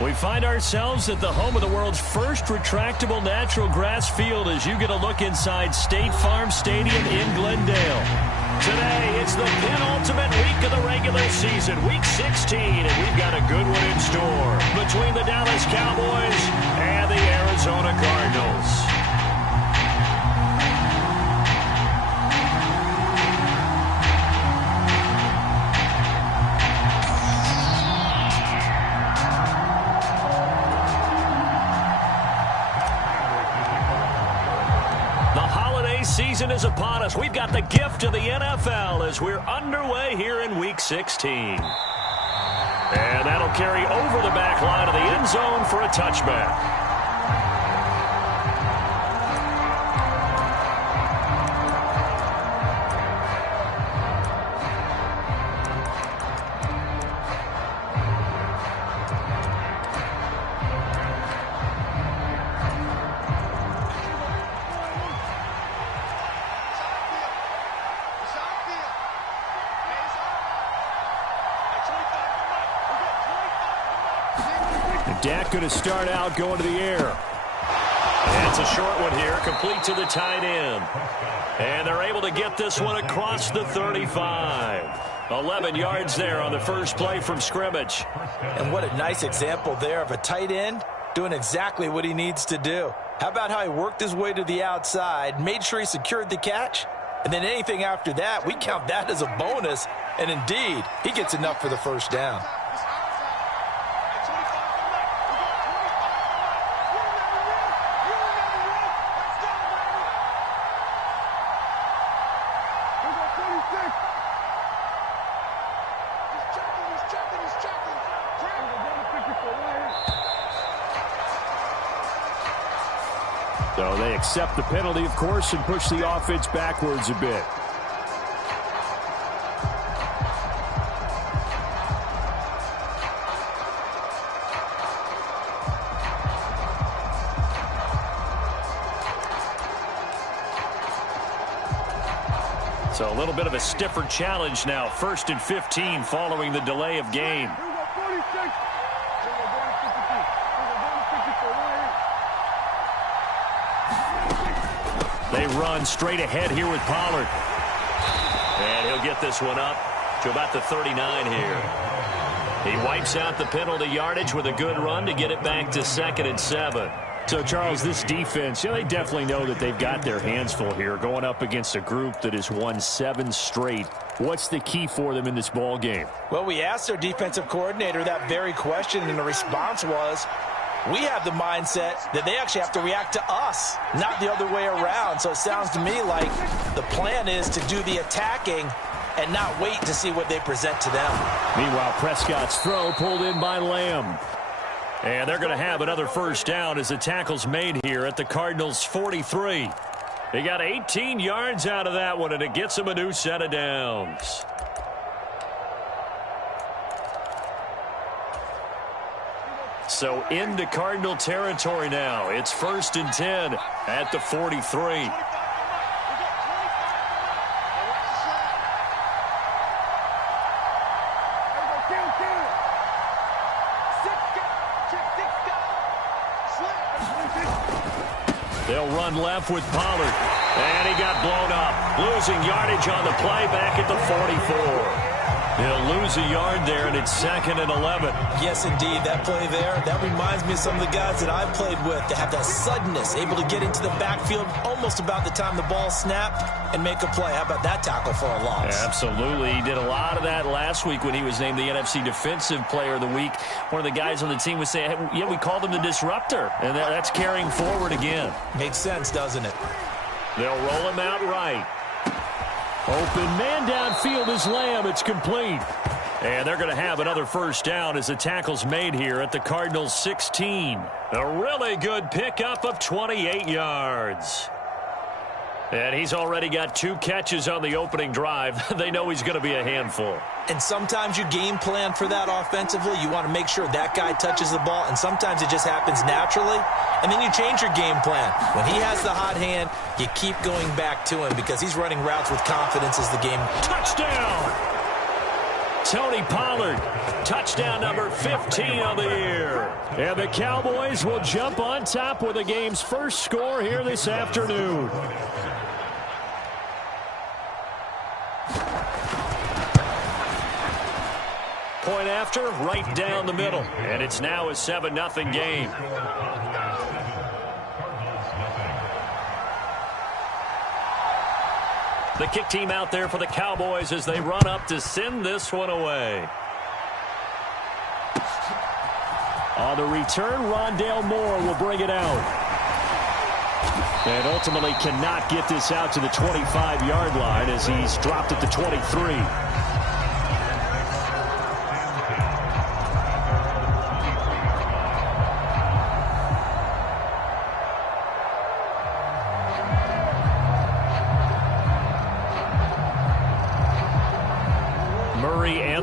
We find ourselves at the home of the world's first retractable natural grass field as you get a look inside State Farm Stadium in Glendale. Today, it's the penultimate week of the regular season, week 16, and we've got a good one in store between the Dallas Cowboys and the Arizona Cardinals. Season is upon us. We've got the gift of the NFL as we're underway here in Week 16. And that'll carry over the back line of the end zone for a touchback. Dak going to start out going to the air. And it's a short one here, complete to the tight end. And they're able to get this one across the 35. 11 yards there on the first play from scrimmage. And what a nice example there of a tight end doing exactly what he needs to do. How about how he worked his way to the outside, made sure he secured the catch, and then anything after that, we count that as a bonus. And indeed, he gets enough for the first down. So they accept the penalty, of course, and push the offense backwards a bit. So a little bit of a stiffer challenge now. 1st and 15 following the delay of game. They run straight ahead here with Pollard. And he'll get this one up to about the 39 here. He wipes out the penalty yardage with a good run to get it back to 2nd and 7. So, Charles, this defense, they definitely know that they've got their hands full here going up against a group that has won 7 straight. What's the key for them in this ball game? Well, we asked their defensive coordinator that very question, and the response was, we have the mindset that they actually have to react to us, not the other way around. So it sounds to me like the plan is to do the attacking and not wait to see what they present to them. Meanwhile, Prescott's throw pulled in by Lamb. And they're going to have another first down as the tackle's made here at the Cardinals' 43. They got 18 yards out of that one, and it gets them a new set of downs. So into Cardinal territory now. It's 1st and 10 at the 43. They'll run left with Pollard. And he got blown up. Losing yardage on the play back at the 44. He'll lose a yard there, and it's 2nd and 11. Yes, indeed. That play there, that reminds me of some of the guys that I've played with that have that suddenness, able to get into the backfield almost about the time the ball snapped and make a play. How about that tackle for a loss? Yeah, absolutely. He did a lot of that last week when he was named the NFC Defensive Player of the Week. One of the guys on the team was saying, hey, yeah, we called him the disruptor, and that's carrying forward again. Makes sense, doesn't it? They'll roll him out right. Open man downfield is Lamb. It's complete. And they're going to have another first down as the tackle's made here at the Cardinals' 16. A really good pickup of 28 yards. And he's already got 2 catches on the opening drive. They know he's going to be a handful. And sometimes you game plan for that offensively. You want to make sure that guy touches the ball, and sometimes it just happens naturally. And then you change your game plan. When he has the hot hand, you keep going back to him because he's running routes with confidence as the game. Touchdown! Tony Pollard, touchdown number 15 of the year. And the Cowboys will jump on top with the game's first score here this afternoon. Point after, right down the middle. And it's now a 7-0 game. The kick team out there for the Cowboys as they run up to send this one away. On the return, Rondale Moore will bring it out. And ultimately cannot get this out to the 25-yard line as he's dropped at the 23.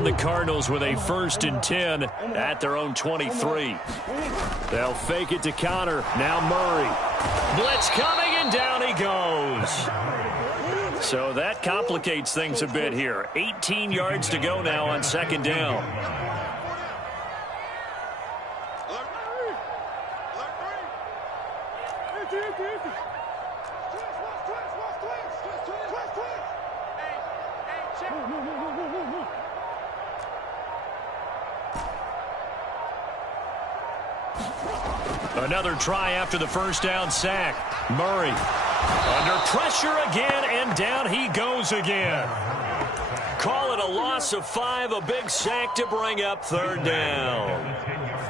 The Cardinals with a 1st and 10 at their own 23. They'll fake it to Connor. Now Murray. Blitz coming, and down he goes. So that complicates things a bit here. 18 yards to go now on 2nd down. Another try after the 1st down sack. Murray under pressure again, and down he goes again. Call it a loss of 5, a big sack to bring up 3rd down.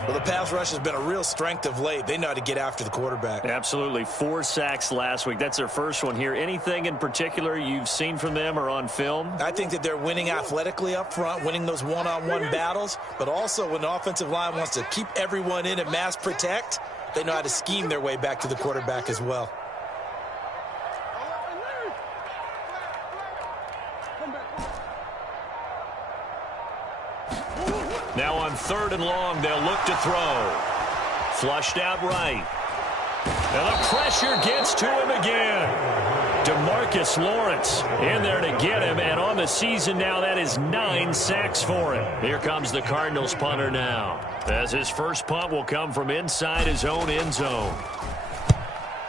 Well, the pass rush has been a real strength of late. They know how to get after the quarterback. Absolutely. 4 sacks last week. That's their first one here. Anything in particular you've seen from them or on film? I think that they're winning athletically up front, winning those one-on-one battles, but also when the offensive line wants to keep everyone in and mass protect, they know how to scheme their way back to the quarterback as well. Now on 3rd and long, they'll look to throw. Flushed out right. And the pressure gets to him again. DeMarcus Lawrence in there to get him, and on the season now, that is 9 sacks for him. Here comes the Cardinals punter now, as his first punt will come from inside his own end zone.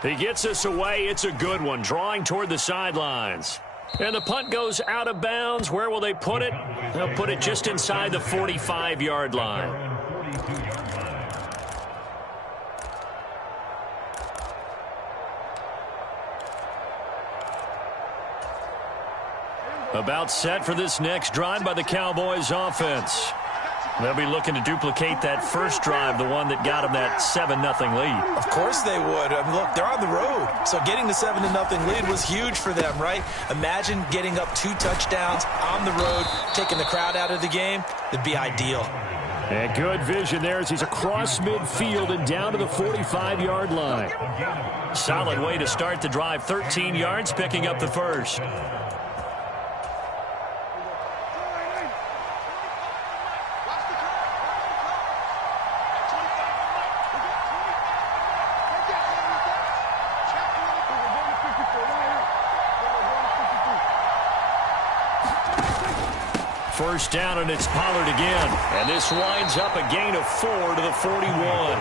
He gets this away. It's a good one, drawing toward the sidelines. And the punt goes out of bounds. Where will they put it? They'll put it just inside the 45-yard line. About set for this next drive by the Cowboys offense. They'll be looking to duplicate that first drive, the one that got them that 7-0 lead. Of course they would. Look, they're on the road, so getting the 7-0 lead was huge for them, right? Imagine getting up 2 touchdowns on the road, taking the crowd out of the game. It'd be ideal. And good vision there as he's across midfield and down to the 45-yard line. Solid way to start the drive. 13 yards, picking up the first. First down, and it's Pollard again. And this winds up a gain of 4 to the 41.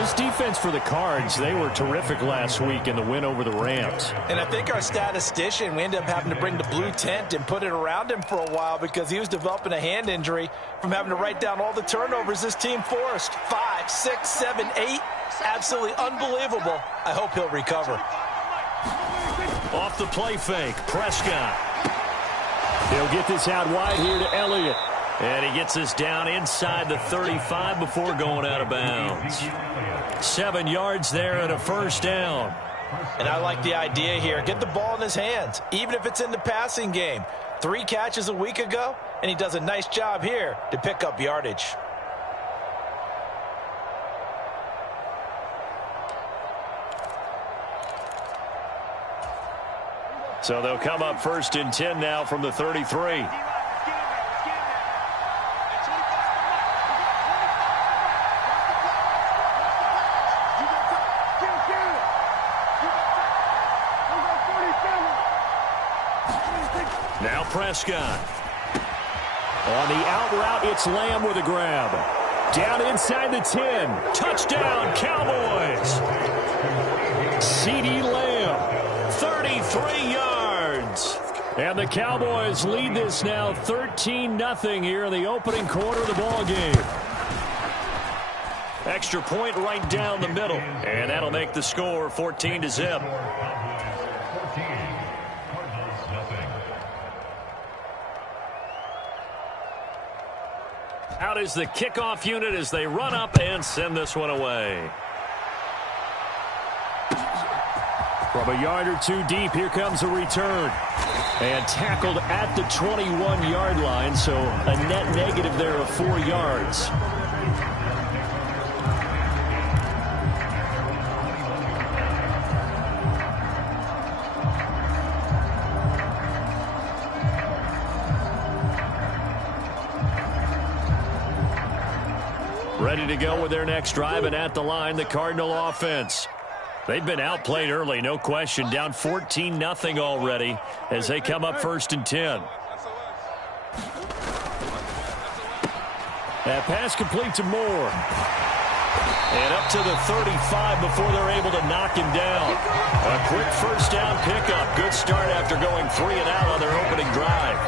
This defense for the Cards, they were terrific last week in the win over the Rams. And I think our statistician, we ended up having to bring the blue tent and put it around him for a while because he was developing a hand injury from having to write down all the turnovers this team forced. 5, 6, 7, 8. Absolutely unbelievable. I hope he'll recover. Off the play fake, Prescott. He'll get this out wide here to Elliott. And he gets this down inside the 35 before going out of bounds. 7 yards there and a first down. And I like the idea here. Get the ball in his hands, even if it's in the passing game. 3 catches a week ago, and he does a nice job here to pick up yardage. So they'll come up 1st and 10 now from the 33. Now Prescott. On the out route, it's Lamb with a grab. Down inside the 10. Touchdown, Cowboys. CeeDee Lamb, 33 yards. And the Cowboys lead this now 13-0 here in the opening quarter of the ball game. Extra point right down the middle. And that'll make the score 14-0. Out is the kickoff unit as they run up and send this one away. From a yard or two deep, here comes a return. And tackled at the 21-yard line, so a net negative there of 4 yards. Ready to go with their next drive, and at the line, the Cardinal offense. They've been outplayed early, no question. Down 14-0 already as they come up 1st and 10. That pass complete to Moore. And up to the 35 before they're able to knock him down. A quick first down pickup. Good start after going 3 and out on their opening drive.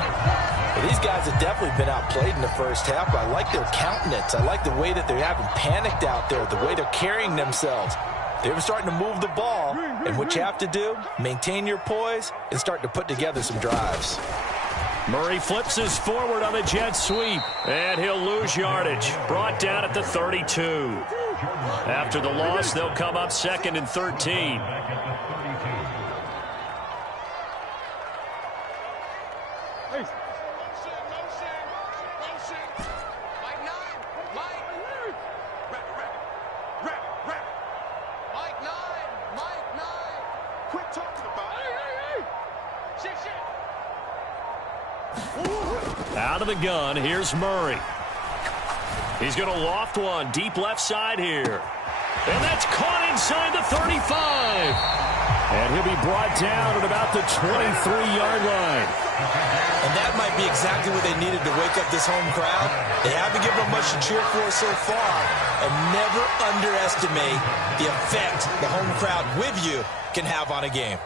Well, these guys have definitely been outplayed in the first half, but I like their countenance. I like the way that they haven't panicked out there, the way they're carrying themselves. They're starting to move the ball, and what you have to do, maintain your poise and start to put together some drives. Murray flips his forward on the jet sweep, and he'll lose yardage. Brought down at the 32. After the loss, they'll come up 2nd and 13. Out of the gun, here's Murray. He's going to loft one deep left side here. And that's caught inside the 35. And he'll be brought down at about the 23-yard line. And that might be exactly what they needed to wake up this home crowd. They haven't given them much to cheer for so far. And never underestimate the effect the home crowd with you can have on a game.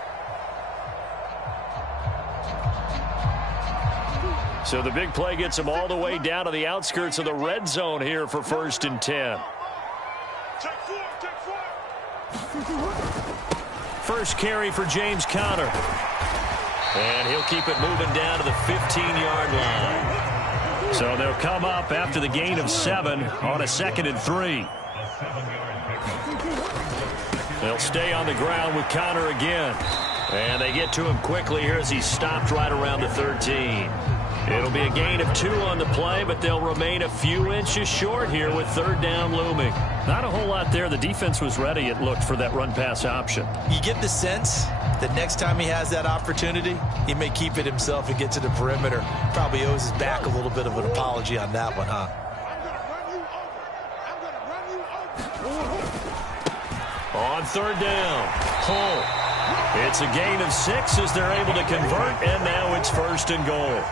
So the big play gets them all the way down to the outskirts of the red zone here for 1st and 10. First carry for James Conner. And he'll keep it moving down to the 15-yard line. So they'll come up after the gain of 7 on a 2nd and 3. They'll stay on the ground with Conner again. And they get to him quickly here as he's stopped right around the 13. It'll be a gain of 2 on the play, but they'll remain a few inches short here with 3rd down looming. Not a whole lot there. The defense was ready, it looked, for that run-pass option. You get the sense that next time he has that opportunity, he may keep it himself and get to the perimeter. Probably owes his back a little bit of an apology on that one, huh? On 3rd down, Hull. It's a gain of 6 as they're able to convert, and now it's 1st and goal.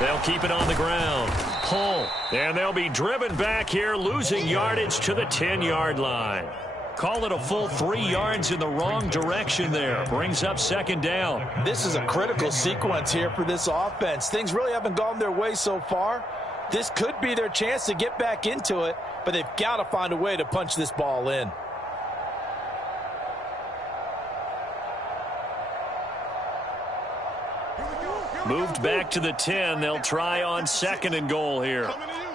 They'll keep it on the ground. Hull. And they'll be driven back here, losing yardage to the 10-yard line. Call it a full 3 yards in the wrong direction there. Brings up 2nd down. This is a critical sequence here for this offense. Things really haven't gone their way so far. This could be their chance to get back into it, but they've got to find a way to punch this ball in. Moved back to the 10. They'll try on 2nd and goal here. Coming to you.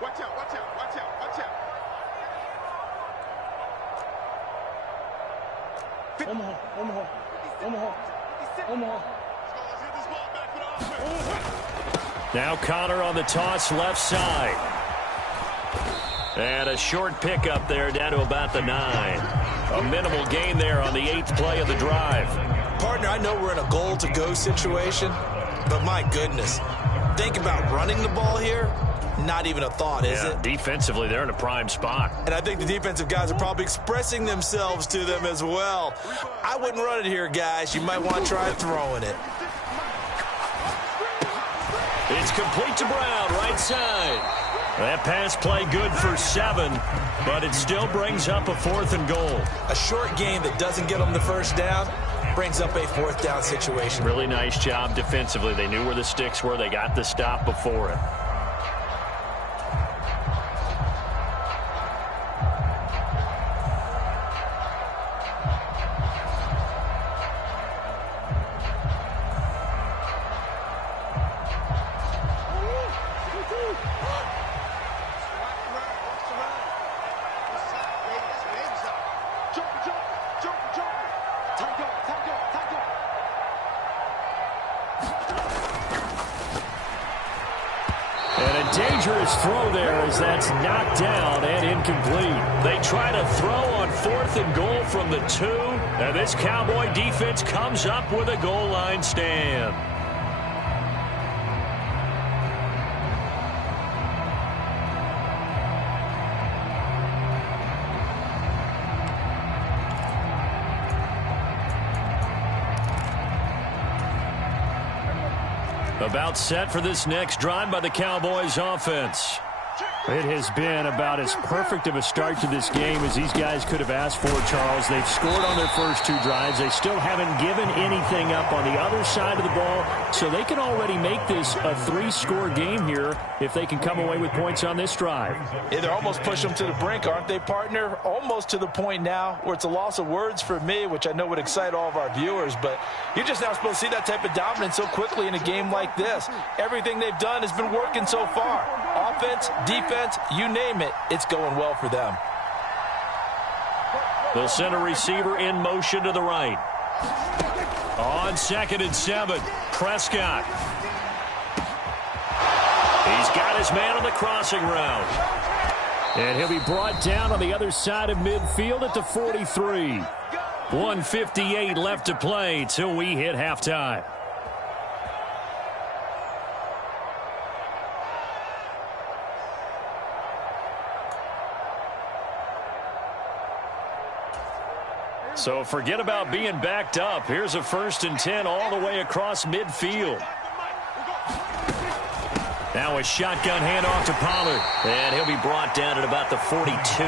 Watch out. Omaha. Now Conner on the toss left side. And a short pickup there down to about the 9. A minimal gain there on the 8th play of the drive. Partner, I know we're in a goal-to-go situation, but my goodness, think about running the ball here, not even a thought, is it? Defensively, they're in a prime spot. And I think the defensive guys are probably expressing themselves to them as well. I wouldn't run it here, guys. You might want to try throwing it. It's complete to Brown, right side. That pass play good for 7, but it still brings up a 4th and goal. A short game that doesn't get them the first down brings up a 4th down situation. Really nice job defensively. They knew where the sticks were. They got the stop before it. Dangerous throw there as that's knocked down and incomplete. They try to throw on 4th and goal from the 2, and this Cowboy defense comes up with a goal line stand. About set for this next drive by the Cowboys offense. It has been about as perfect of a start to this game as these guys could have asked for, Charles. They've scored on their first 2 drives. They still haven't given anything up on the other side of the ball, so they can already make this a 3-score game here if they can come away with points on this drive. Yeah, they're almost pushing them to the brink, aren't they, partner? Almost to the point now where it's a loss of words for me, which I know would excite all of our viewers, but you're just now supposed to see that type of dominance so quickly in a game like this. Everything they've done has been working so far. Offense, defense, you name it, it's going well for them. They'll send a receiver in motion to the right. On 2nd and 7, Prescott. He's got his man on the crossing route. And he'll be brought down on the other side of midfield at the 43. 1:58 left to play till we hit halftime. So forget about being backed up. Here's a 1st and 10 all the way across midfield. Now a shotgun handoff to Pollard. And he'll be brought down at about the 42.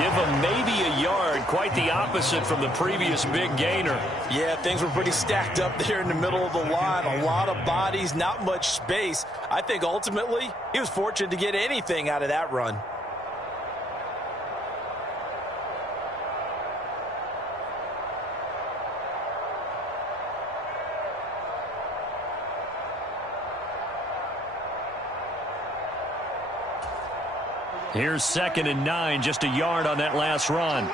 Give him maybe a yard. Quite the opposite from the previous big gainer. Yeah, things were pretty stacked up there in the middle of the line. A lot of bodies, not much space. I think ultimately he was fortunate to get anything out of that run. Here's 2nd and 9, just a yard on that last run.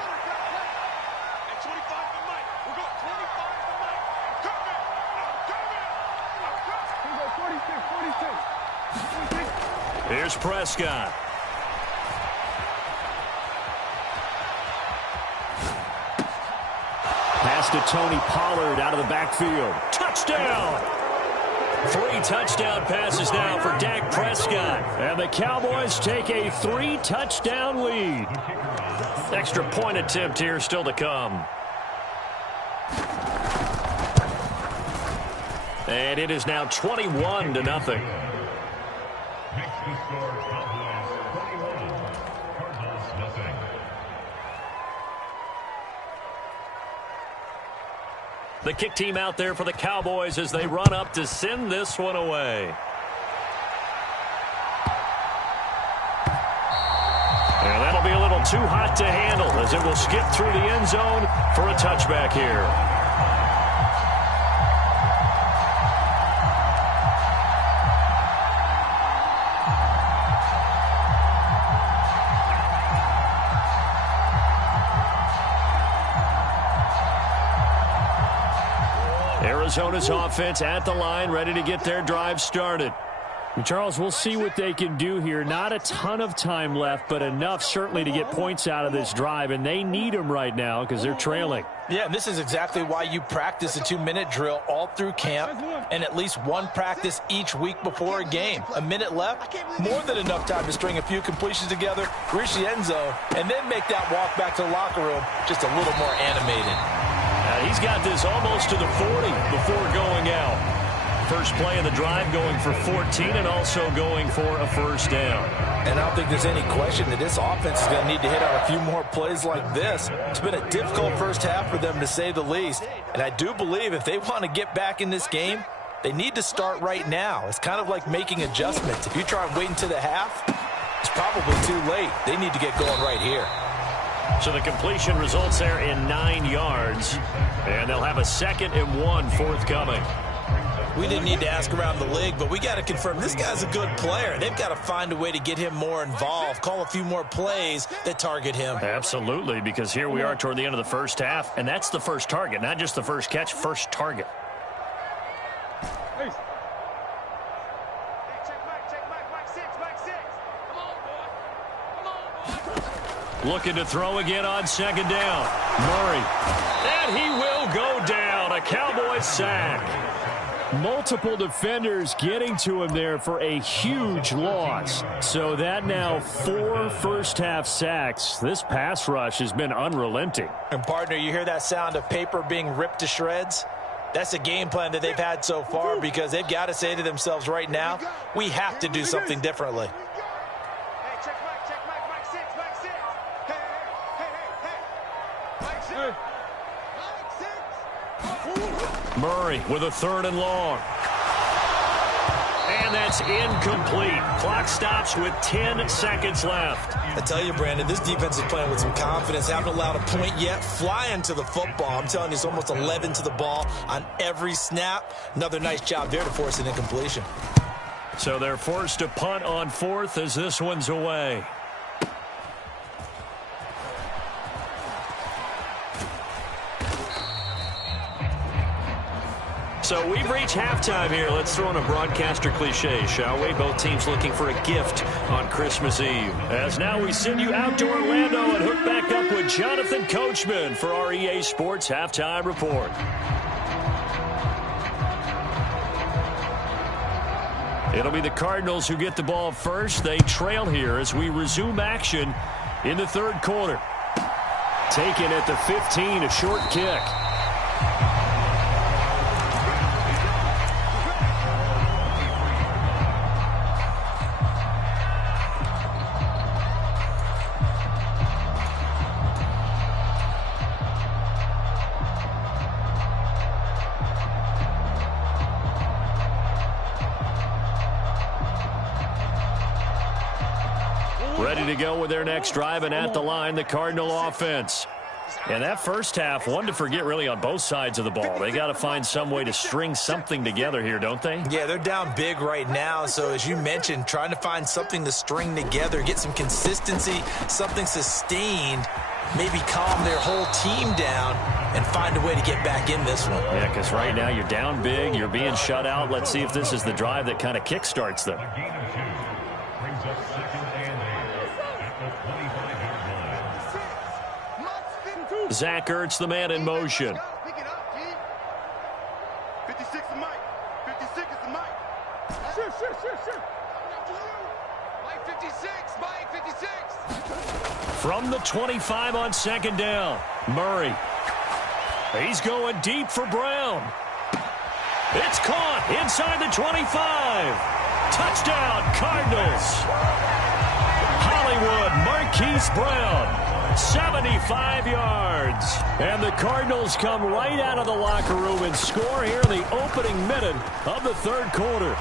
Here's Prescott. Pass to Tony Pollard out of the backfield. Touchdown! 3 touchdown passes now for Dak Prescott. And the Cowboys take a 3-touchdown lead. Extra point attempt here still to come. And it is now 21-0. The kick team out there for the Cowboys as they run up to send this one away. And that'll be a little too hot to handle as it will skip through the end zone for a touchback here. Arizona's offense at the line, ready to get their drive started. Charles, we'll see what they can do here. Not a ton of time left, but enough certainly to get points out of this drive, and they need them right now because they're trailing. Yeah, and this is exactly why you practice a 2-minute drill all through camp and at least one practice each week before a game. A minute left, more than enough time to string a few completions together, reach the end zone, and then make that walk back to the locker room just a little more animated. He's got this almost to the 40 before going out. First play of the drive going for 14 and also going for a first down. And I don't think there's any question that this offense is going to need to hit on a few more plays like this. It's been a difficult first half for them, to say the least. And I do believe if they want to get back in this game, they need to start right now. It's kind of like making adjustments. If you try and wait until the half, it's probably too late. They need to get going right here. So the completion results there in 9 yards. And they'll have a 2nd and 1 forthcoming. We didn't need to ask around the league, but we got to confirm this guy's a good player. They've got to find a way to get him more involved, call a few more plays that target him. Absolutely, because here we are toward the end of the first half, and that's the first target, not just the first catch, first target. Looking to throw again on 2nd down. Murray. And he will go down. A Cowboys sack. Multiple defenders getting to him there for a huge loss. So that now 4 first-half sacks. This pass rush has been unrelenting. And, partner, you hear that sound of paper being ripped to shreds? That's a game plan that they've had so far because they've got to say to themselves right now, we have to do something differently. Murray with a 3rd and long. And that's incomplete. Clock stops with 10 seconds left. I tell you, Brandon, this defense is playing with some confidence. Haven't allowed a point yet. Flying to the football. I'm telling you, it's almost 11 to the ball on every snap. Another nice job there to force an incompletion. So they're forced to punt on 4th as this one's away. So we've reached halftime here. Let's throw in a broadcaster cliche, shall we? Both teams looking for a gift on Christmas Eve. As now we send you out to Orlando and hook back up with Jonathan Coachman for our EA Sports Halftime Report. It'll be the Cardinals who get the ball first. They trail here as we resume action in the 3rd quarter. Taken at the 15, a short kick. Ready to go with their next drive, and at the line, the Cardinal offense. And that first half, one to forget really on both sides of the ball. They got to find some way to string something together here, don't they? Yeah, they're down big right now. So as you mentioned, trying to find something to string together, get some consistency, something sustained, maybe calm their whole team down and find a way to get back in this one. Yeah, because right now you're down big, you're being shut out. Let's see if this is the drive that kind of kickstarts them. Zach Ertz, the man in motion. 56 is Mike. 56 is Mike. Sure. Mike 56. Mike 56. From the 25 on 2nd down. Murray. He's going deep for Brown. It's caught inside the 25. Touchdown, Cardinals. Hollywood Marquise Brown. 75 yards. And the Cardinals come right out of the locker room and score here in the opening minute of the 3rd quarter.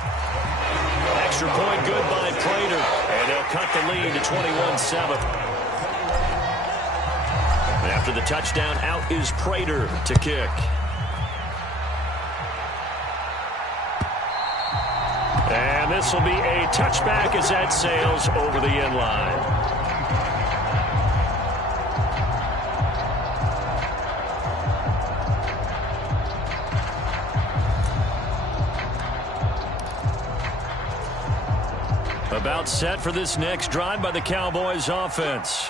Extra point good by Prater. And they'll cut the lead to 21-7. After the touchdown, out is Prater to kick. And this will be a touchback as that sails over the end line. About set for this next drive by the Cowboys offense.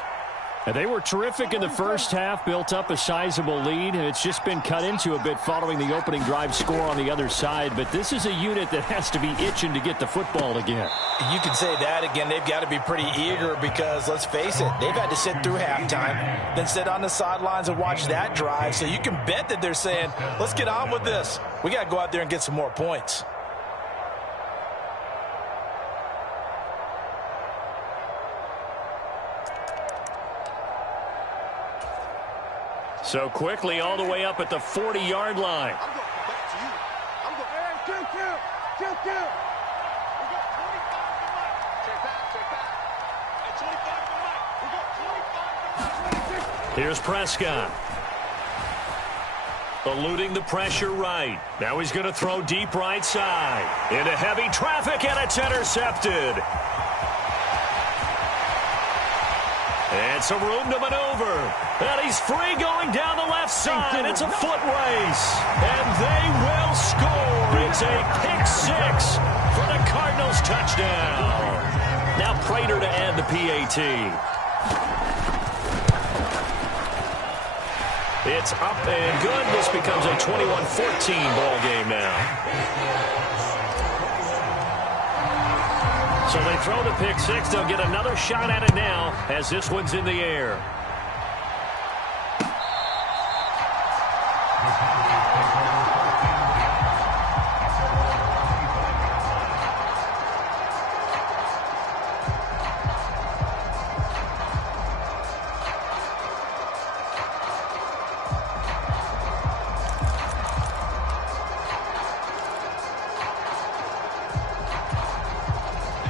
And they were terrific in the first half, built up a sizable lead, and it's just been cut into a bit following the opening drive score on the other side. But this is a unit that has to be itching to get the football again. You can say that again. They've got to be pretty eager because, let's face it, they've had to sit through halftime, then sit on the sidelines and watch that drive. So you can bet that they're saying, let's get on with this. We got to go out there and get some more points. So quickly all the way up at the 40-yard line. I'm going back to you. I'm going, hey, kill. We got 25 to the mic. Check back. And 25 to the mic. We got 25 to the mic. Here's Prescott. Eluding the pressure right. Now he's going to throw deep right side. Into heavy traffic, and it's intercepted. And some room to maneuver. And he's free going down the left side. It's a foot race. And they will score. It's a pick six for the Cardinals touchdown. Now Prater to add the PAT. It's up and good. This becomes a 21-14 ball game now. So they throw the pick six. They'll get another shot at it now as this one's in the air.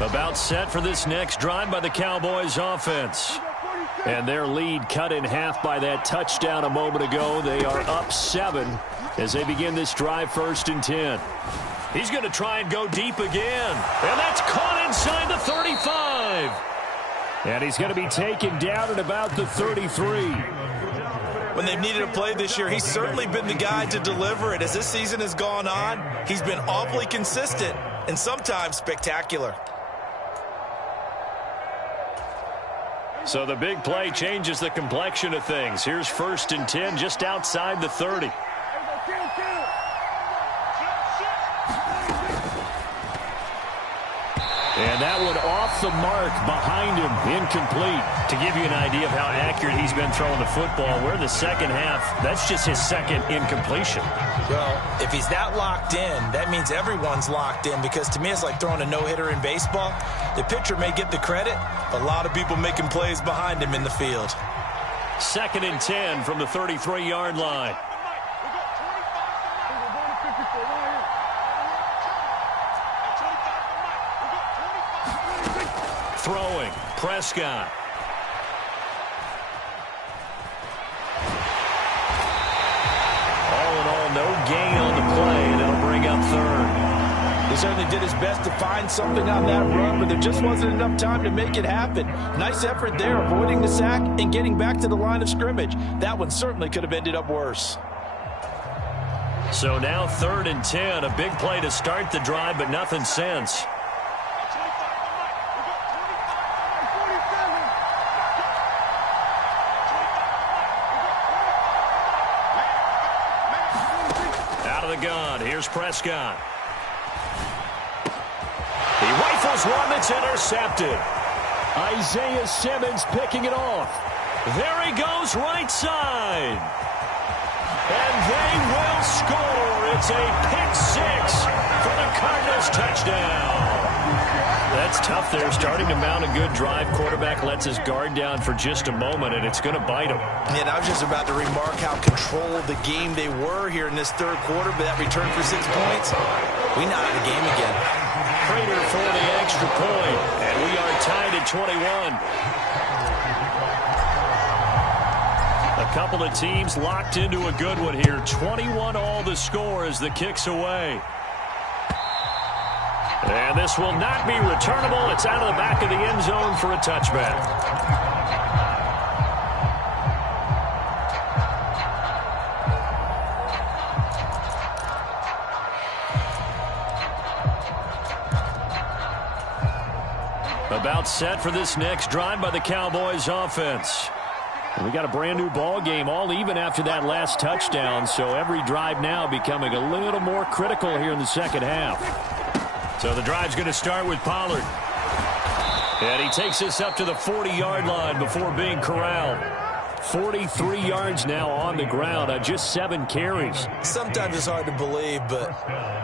About set for this next drive by the Cowboys offense. And their lead cut in half by that touchdown a moment ago. They are up 7 as they begin this drive 1st and 10. He's going to try and go deep again. And that's caught inside the 35. And he's going to be taken down at about the 33. When they've needed a play this year, he's certainly been the guy to deliver it. As this season has gone on, he's been awfully consistent and sometimes spectacular. So the big play changes the complexion of things. Here's 1st and 10 just outside the 30. And that one off the mark behind him, incomplete. To give you an idea of how accurate he's been throwing the football, we're in the second half. That's just his second incompletion. Well, if he's that locked in, that means everyone's locked in, because to me it's like throwing a no-hitter in baseball. The pitcher may get the credit, a lot of people making plays behind him in the field. 2nd and 10 from the 33-yard line. Throwing, Prescott. All in all, no gain on the play, and it'll bring up 3rd. He certainly did his best to find something on that run, but there just wasn't enough time to make it happen. Nice effort there, avoiding the sack and getting back to the line of scrimmage. That one certainly could have ended up worse. So now 3rd and 10, a big play to start the drive, but nothing since. Gun. Here's Prescott. He rifles one that's intercepted. Isaiah Simmons picking it off. There he goes right side. And they will score. It's a pick six for the Cardinals touchdown. That's tough there, starting to mount a good drive. Quarterback lets his guard down for just a moment, and it's going to bite him. And I was just about to remark how controlled the game they were here in this 3rd quarter, but that return for 6 points, we now have the game again. Prater for the extra point, and we are tied at 21. A couple of teams locked into a good one here. 21 all the score as the kick's away. And this will not be returnable. It's out of the back of the end zone for a touchback. About set for this next drive by the Cowboys offense. We got a brand new ball game, all even after that last touchdown, so every drive now becoming a little more critical here in the second half. So the drive's going to start with Pollard. And he takes us up to the 40-yard line before being corralled. 43 yards now on the ground on just 7 carries. Sometimes it's hard to believe, but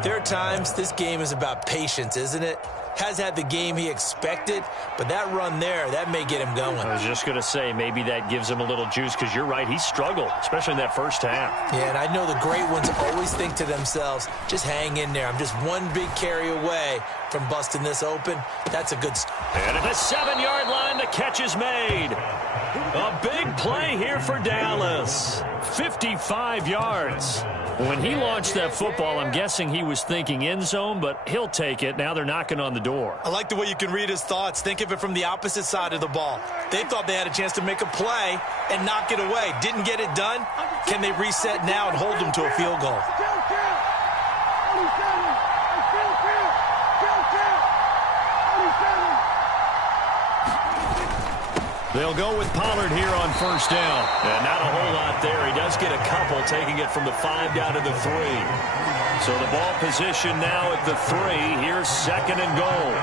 there are times this game is about patience, isn't it? Has had the game he expected, but that run there, that may get him going. I was just going to say, maybe that gives him a little juice, because you're right, he struggled, especially in that first half. Yeah, and I know the great ones always think to themselves, just hang in there. I'm just one big carry away from busting this open. That's a good start. And at the 7-yard line, the catch is made. A big play here for Dallas. 55 yards. When he launched that football, I'm guessing he was thinking end zone, but he'll take it. Now they're knocking on the door. I like the way you can read his thoughts. Think of it from the opposite side of the ball. They thought they had a chance to make a play and knock it away. Didn't get it done. Can they reset now and hold them to a field goal? They'll go with Pollard here on first down. And not a whole lot there. He does get a couple, taking it from the 5 down to the 3. So the ball position now at the 3. Here's second and goal.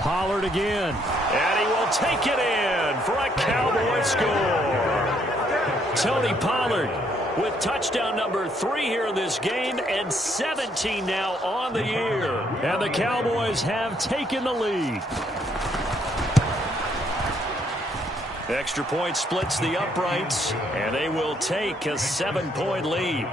Pollard again. And he will take it in for a Cowboy score. Tony Pollard with touchdown number 3 here in this game, and 17 now on the year. And the Cowboys have taken the lead. Extra point splits the uprights, and they will take a 7-point lead.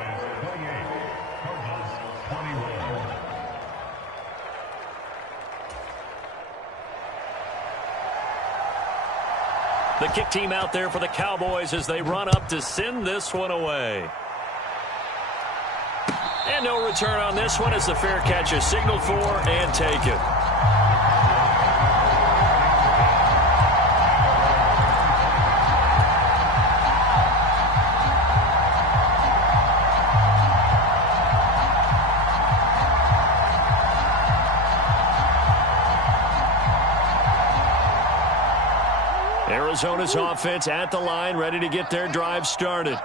The kick team out there for the Cowboys as they run up to send this one away. And no return on this one as the fair catch is signaled for and taken. Arizona's offense at the line, ready to get their drive started.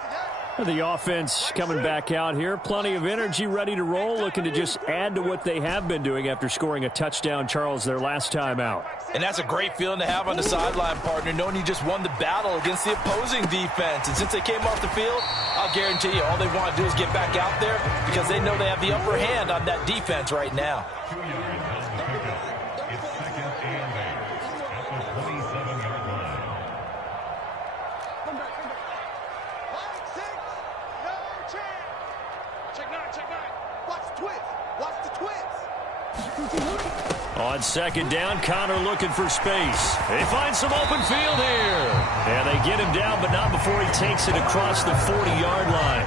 The offense coming back out here. Plenty of energy, ready to roll, looking to just add to what they have been doing after scoring a touchdown, Charles, their last time out. And that's a great feeling to have on the sideline, partner, knowing you just won the battle against the opposing defense. And since they came off the field, I'll guarantee you all they want to do is get back out there because they know they have the upper hand on that defense right now. On second down, Connor looking for space. They find some open field here. And they get him down, but not before he takes it across the 40-yard line.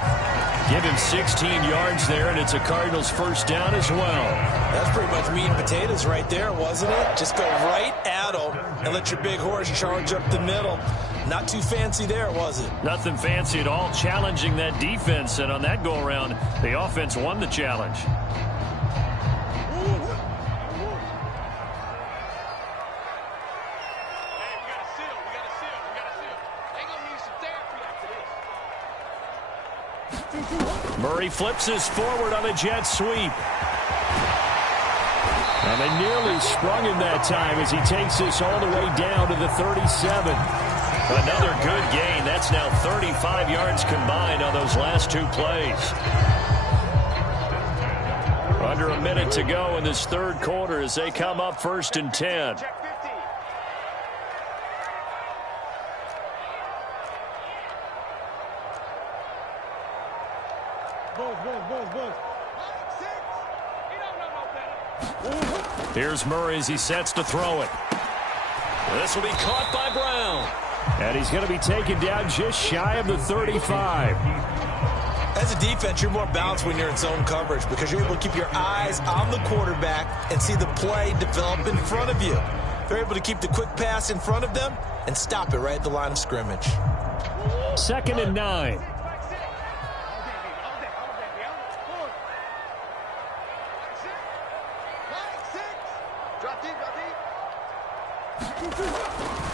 Give him 16 yards there, and it's a Cardinals first down as well. That's pretty much meat and potatoes right there, wasn't it? Just go right at them and let your big horse charge up the middle. Not too fancy there, was it? Nothing fancy at all, challenging that defense. And on that go-around, the offense won the challenge. Murray flips us forward on a jet sweep. And they nearly sprung him that time as he takes us all the way down to the 37. Another good gain. That's now 35 yards combined on those last 2 plays. Under a minute to go in this third quarter as they come up first and 10. Here's Murray as he sets to throw it. This will be caught by Brown. And he's going to be taken down just shy of the 35. As a defense, you're more balanced when you're in zone coverage because you're able to keep your eyes on the quarterback and see the play develop in front of you. They're able to keep the quick pass in front of them and stop it right at the line of scrimmage. Second and 9.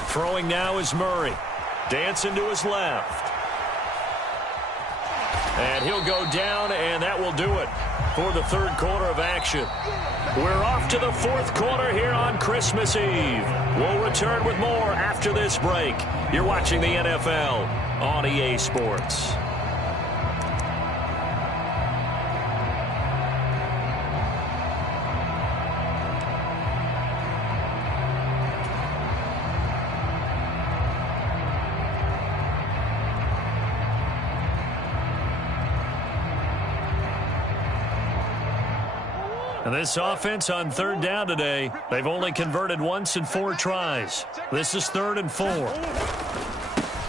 Throwing now is Murray. Dancing to his left. And he'll go down, and that will do it for the third quarter of action. We're off to the fourth quarter here on Christmas Eve. We'll return with more after this break. You're watching the NFL on EA Sports. And this offense on third down today, they've only converted once in 4 tries. This is 3rd and 4.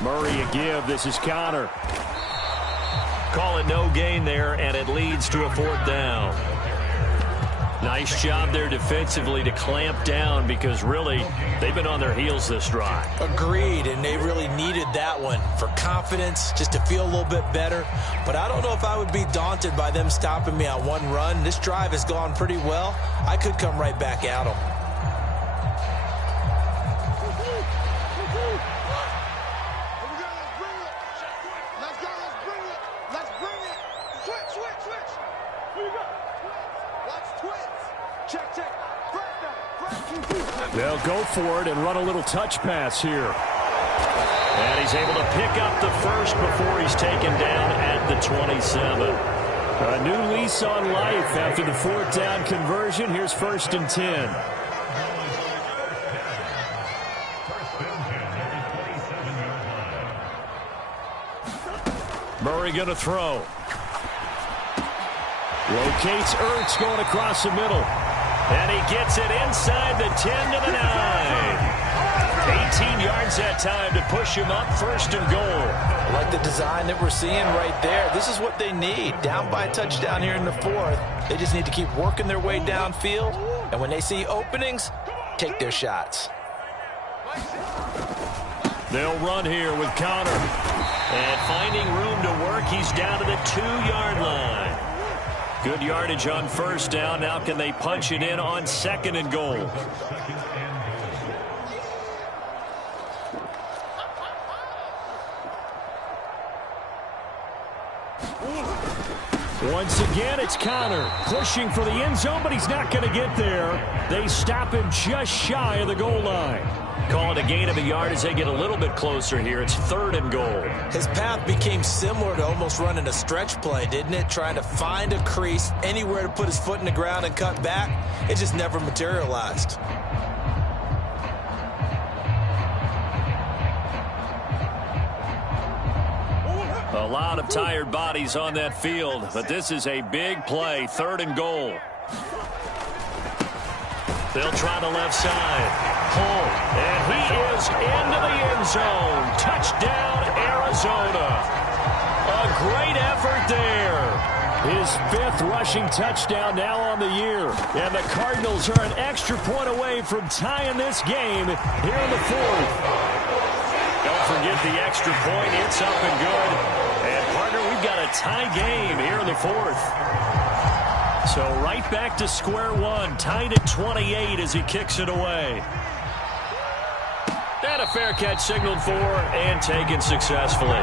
Murray a give. This is Connor. Call it no gain there, and it leads to a 4th down. Nice job there defensively to clamp down because really they've been on their heels this drive. Agreed, and they really needed that one for confidence, just to feel a little bit better. But I don't know if I would be daunted by them stopping me on one run. This drive has gone pretty well. I could come right back at them. They'll go for it and run a little touch pass here. And he's able to pick up the first before he's taken down at the 27. A new lease on life after the 4th down conversion. Here's 1st and 10. Murray going to throw. Locates Ertz going across the middle. And he gets it inside the 10 to the 9. 18 yards that time to push him up, 1st and goal. I like the design that we're seeing right there. This is what they need. Down by a touchdown here in the 4th. They just need to keep working their way downfield. And when they see openings, take their shots. They'll run here with Connor. And finding room to work, he's down to the 2-yard line. Good yardage on 1st down. Now can they punch it in on 2nd and goal? Once again, it's Connor pushing for the end zone, but he's not going to get there. They stop him just shy of the goal line. Call it a gain of a yard as they get a little bit closer here. It's 3rd and goal. His path became similar to almost running a stretch play, didn't it? Trying to find a crease, anywhere to put his foot in the ground and cut back. It just never materialized. A lot of tired bodies on that field, but this is a big play. 3rd and goal. They'll try the left side. Pull, and he is into the end zone. Touchdown, Arizona. A great effort there. His 5th rushing touchdown now on the year. And the Cardinals are an extra point away from tying this game here in the 4th. Don't forget the extra point. It's up and good. And, partner, we've got a tie game here in the 4th. So right back to square one, tied at 28 as he kicks it away. And a fair catch signaled for and taken successfully.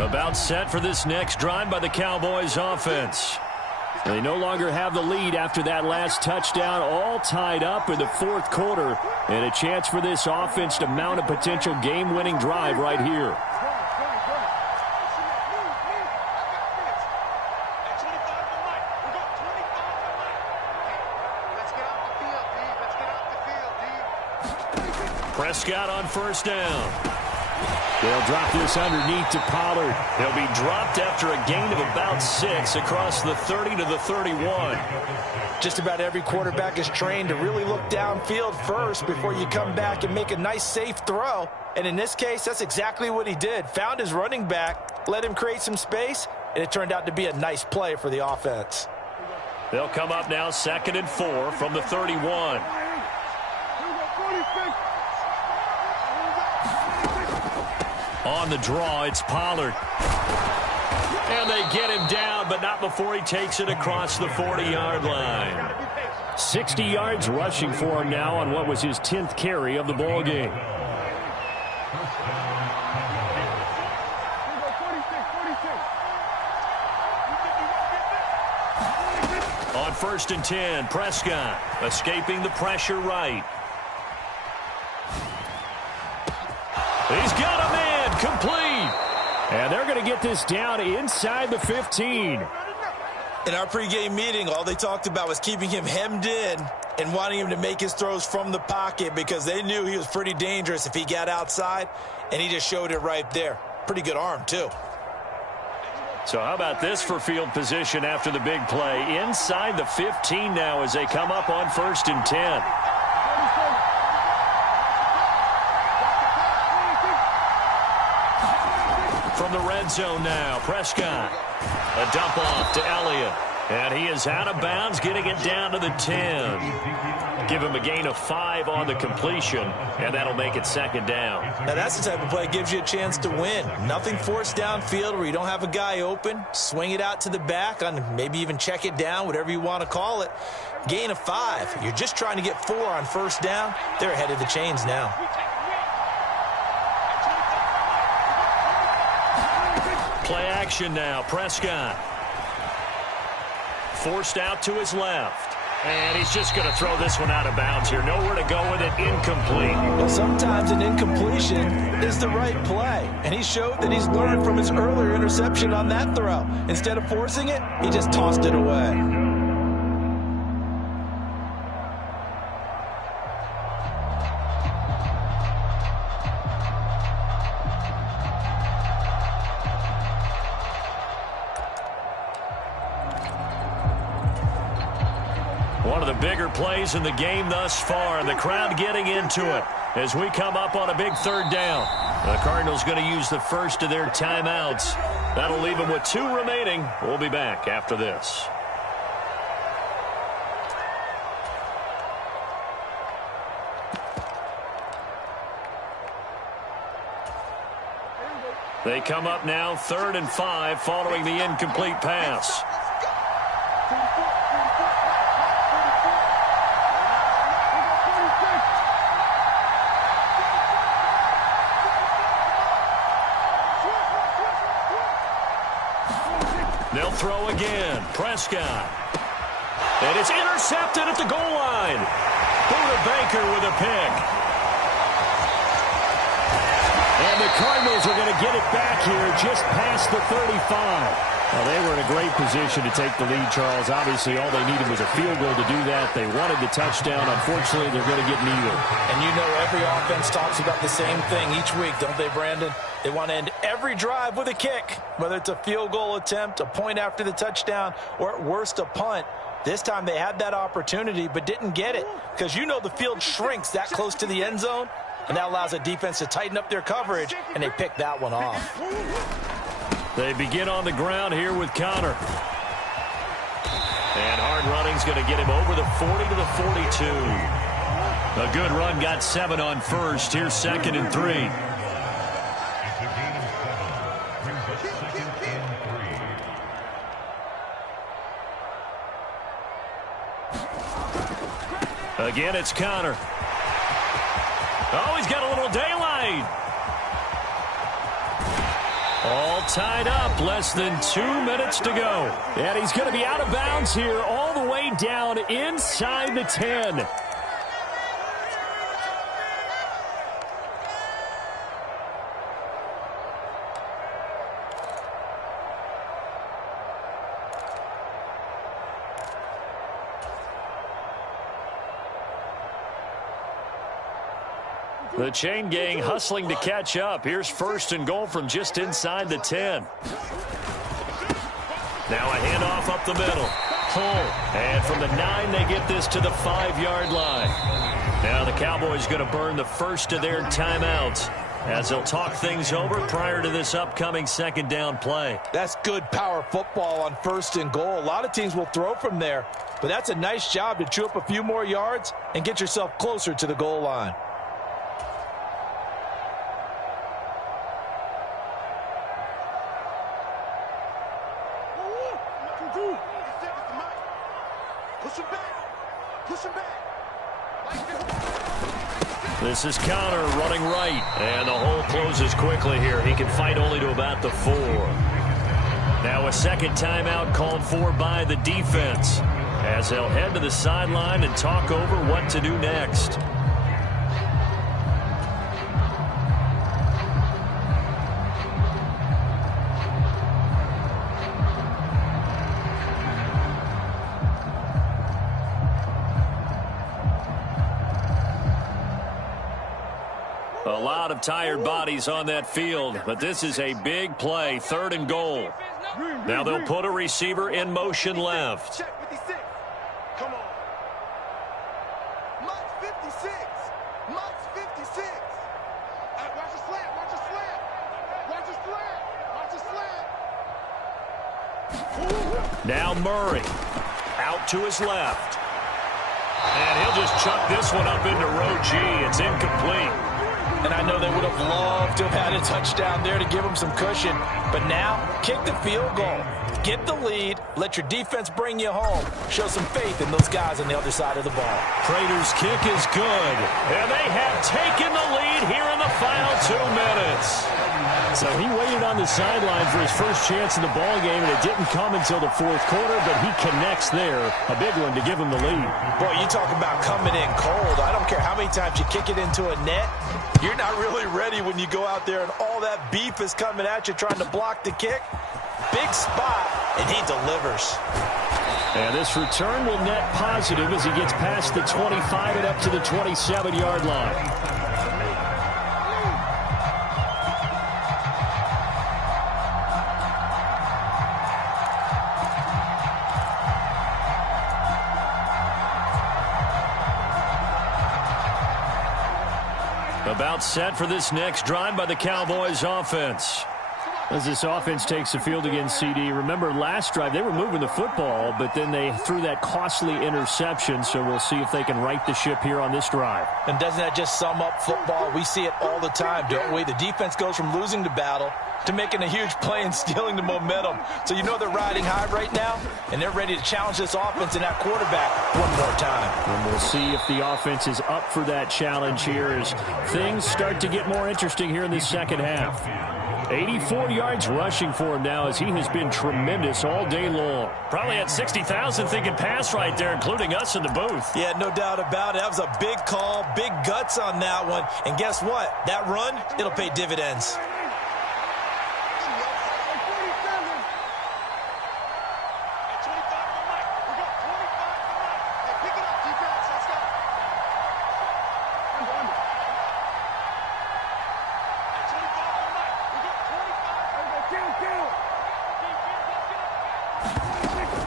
About set for this next drive by the Cowboys offense. They no longer have the lead after that last touchdown, all tied up in the 4th quarter, and a chance for this offense to mount a potential game-winning drive right here. Prescott on 1st down. They'll drop this underneath to Pollard. He'll be dropped after a gain of about 6 across the 30 to the 31. Just about every quarterback is trained to really look downfield first before you come back and make a nice, safe throw. And in this case, that's exactly what he did. Found his running back, let him create some space, and it turned out to be a nice play for the offense. They'll come up now 2nd and 4 from the 31. On the draw, it's Pollard. And they get him down, but not before he takes it across the 40-yard line. 60 yards rushing for him now on what was his 10th carry of the ball game. On 1st and 10, Prescott escaping the pressure right. He's got a man complete. And they're going to get this down inside the 15. In our pregame meeting, all they talked about was keeping him hemmed in and wanting him to make his throws from the pocket because they knew he was pretty dangerous if he got outside, and he just showed it right there. Pretty good arm, too. So how about this for field position after the big play? Inside the 15 now as they come up on 1st and 10. From the red zone now, Prescott. A dump off to Elliott. And he is out of bounds, getting it down to the 10. Give him a gain of 5 on the completion, and that'll make it 2nd down. Now that's the type of play that gives you a chance to win. Nothing forced downfield where you don't have a guy open. Swing it out to the back, on maybe even check it down, whatever you want to call it. Gain of 5. You're just trying to get 4 on 1st down. They're ahead of the chains now. Play action now, Prescott. Forced out to his left. And he's just going to throw this one out of bounds here. Nowhere to go with it. Incomplete. Well, sometimes an incompletion is the right play. And he showed that he's learned from his earlier interception on that throw. Instead of forcing it, he just tossed it away. One of the bigger plays in the game thus far, and the crowd getting into it as we come up on a big 3rd down. The Cardinals going to use the first of their timeouts. That'll leave them with 2 remaining. We'll be back after this. They come up now 3rd and 5 following the incomplete pass. They'll throw again. Prescott. And it's intercepted at the goal line. Buda Baker with a pick. And the Cardinals are going to get it back here just past the 35. Well, they were in a great position to take the lead, Charles. Obviously, all they needed was a field goal to do that. They wanted the touchdown. Unfortunately, they're going to get neither. And you know every offense talks about the same thing each week, don't they, Brandon? They want to end every drive with a kick, whether it's a field goal attempt, a point after the touchdown, or at worst, a punt. This time they had that opportunity but didn't get it because you know the field shrinks that close to the end zone, and that allows a defense to tighten up their coverage, and they picked that one off. They begin on the ground here with Connor. And hard running's going to get him over the 40 to the 42. A good run, got 7 on 1st. Here's 2nd and 3. Again, it's Connor. Oh, he's got a little daylight. All tied up, less than 2 minutes to go. And he's going to be out of bounds here all the way down inside the 10. The chain gang hustling to catch up. Here's 1st and goal from just inside the 10. Now a handoff up the middle. Pull. And from the 9, they get this to the 5-yard line. Now the Cowboys going to burn the first of their timeouts. as they'll talk things over prior to this upcoming second down play. That's good power football on 1st and goal. A lot of teams will throw from there, but that's a nice job to chew up a few more yards and get yourself closer to the goal line. This is Connor running right, and the hole closes quickly here. He can fight only to about the 4. Now a second timeout called for by the defense as they'll head to the sideline and talk over what to do next. A lot of tired bodies on that field, but this is a big play, 3rd and goal. Now they'll put a receiver in motion left. Check 56. Come on. Mux 56. Mux 56. Watch the slant. Watch the slant. Watch the slant. Watch the slant. Now Murray out to his left. And he'll just chuck this one up into row G. It's incomplete. And I know they would have loved to have had a touchdown there to give them some cushion. But now, kick the field goal. Get the lead. Let your defense bring you home. Show some faith in those guys on the other side of the ball. Prater's kick is good. And they have taken the lead here in the final 2 minutes. So he waited on the sideline for his first chance in the ball game, and it didn't come until the 4th quarter, but he connects there. A big one to give him the lead. Boy, you talk about coming in cold. I don't care how many times you kick it into a net. You're not really ready when you go out there and all that beef is coming at you trying to block the kick. Big spot, and he delivers. And this return will net positive as he gets past the 25 and up to the 27-yard line. About set for this next drive by the Cowboys offense. As this offense takes the field against CD, remember last drive they were moving the football, but then they threw that costly interception, so we'll see if they can right the ship here on this drive. And doesn't that just sum up football? We see it all the time, don't we? The defense goes from losing the battle to making a huge play and stealing the momentum. So you know they're riding high right now, and they're ready to challenge this offense and that quarterback one more time. And we'll see if the offense is up for that challenge here as things start to get more interesting here in the second half. 84 yards rushing for him now as he has been tremendous all day long. Probably had 60,000 thinking pass right there, including us in the booth. Yeah, no doubt about it. That was a big call, big guts on that one. And guess what? That run, it'll pay dividends.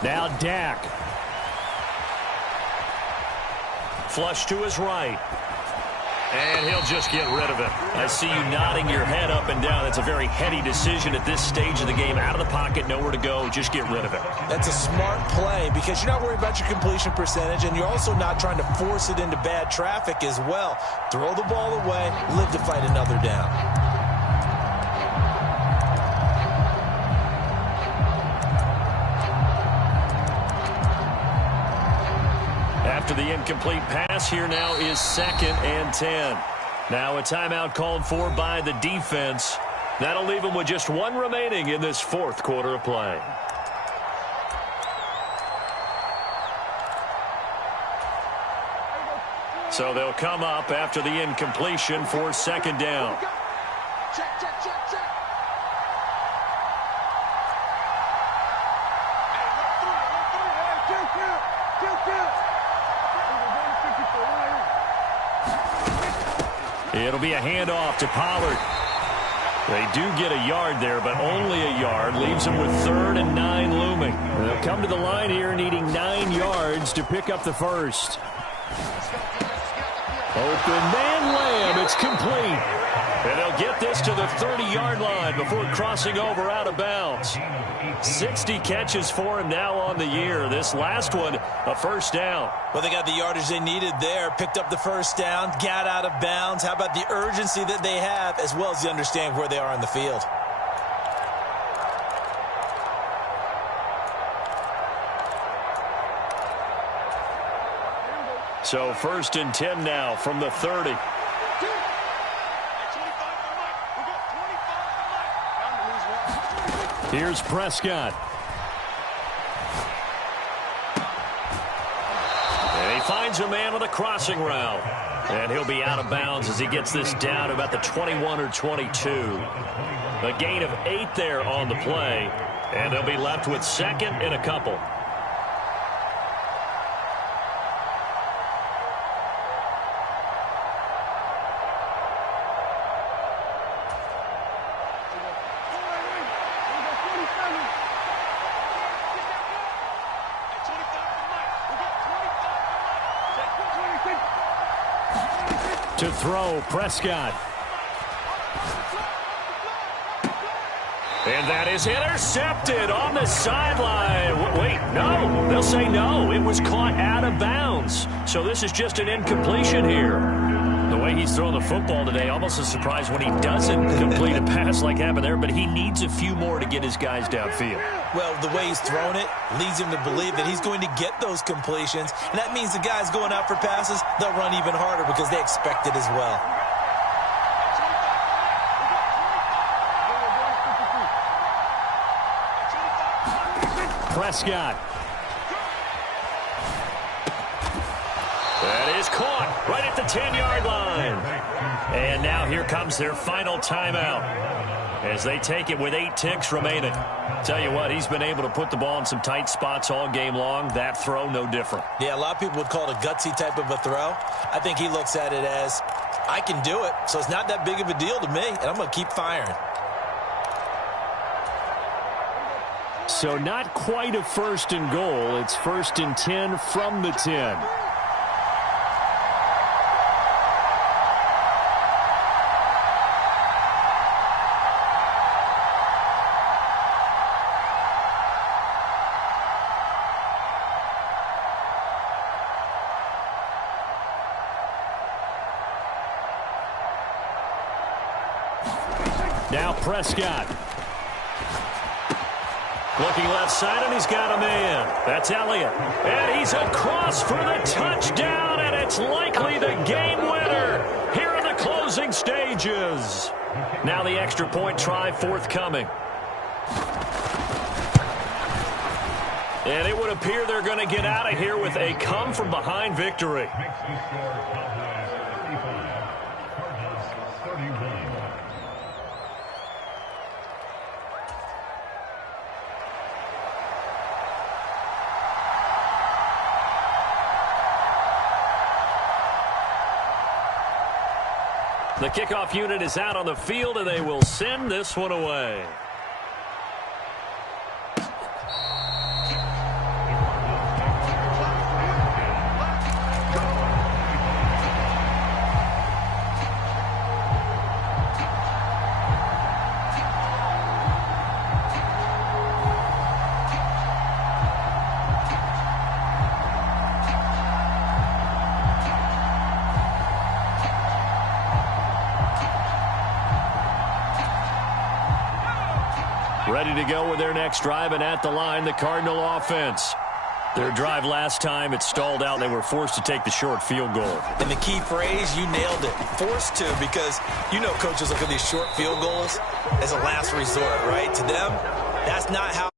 Now Dak. Flush to his right. And he'll just get rid of it. I see you nodding your head up and down. That's a very heady decision at this stage of the game. Out of the pocket, nowhere to go. Just get rid of it. That's a smart play because you're not worried about your completion percentage, and you're also not trying to force it into bad traffic as well. Throw the ball away, live to fight another down. After the incomplete pass, here now is 2nd and 10. Now a timeout called for by the defense. That'll leave them with just 1 remaining in this 4th quarter of play. So they'll come up after the incompletion for 2nd down. Check, check, check, check. It'll be a handoff to Pollard. They do get a yard there, but only a yard. Leaves them with 3rd and 9 looming. They'll come to the line here needing 9 yards to pick up the first. Open man Lamb. It's complete. And they'll get this to the 30-yard line before crossing over out of bounds. 60 catches for him now on the year. This last one, a first down. Well, they got the yardage they needed there, picked up the first down, got out of bounds. How about the urgency that they have, as well as the understanding where they are on the field? So 1st and 10 now from the 30. Here's Prescott. And he finds a man with a crossing route. And he'll be out of bounds as he gets this down about the 21 or 22. A gain of 8 there on the play. And they'll be left with 2nd and a couple. To throw, Prescott. And that is intercepted on the sideline. Wait, no. They'll say no. It was caught out of bounds. So this is just an incompletion here. The way he's throwing the football today, almost a surprise when he doesn't complete a pass like happened there, but he needs a few more to get his guys downfield. Well, the way he's thrown it leads him to believe that he's going to get those completions, and that means the guys going out for passes, they'll run even harder because they expect it as well. Prescott. That is caught right at the 10-yard line. And now here comes their final timeout as they take it with 8 ticks remaining. Tell you what, he's been able to put the ball in some tight spots all game long. That throw, no different. Yeah, a lot of people would call it a gutsy type of a throw. I think he looks at it as, I can do it, so it's not that big of a deal to me, and I'm going to keep firing. So not quite a 1st and goal. It's 1st and 10 from the 10. Now Prescott. Looking left side, and he's got a man. That's Elliott. And he's across for the touchdown, and it's likely the game winner here in the closing stages. Now the extra point try forthcoming. And it would appear they're going to get out of here with a come-from-behind victory. The kickoff unit is out on the field, and they will send this one away. Ready to go with their next drive, and at the line, the Cardinal offense. Their drive last time, it stalled out. They were forced to take the short field goal. And the key phrase, you nailed it, forced to, because you know coaches look at these short field goals as a last resort, right? To them, that's not how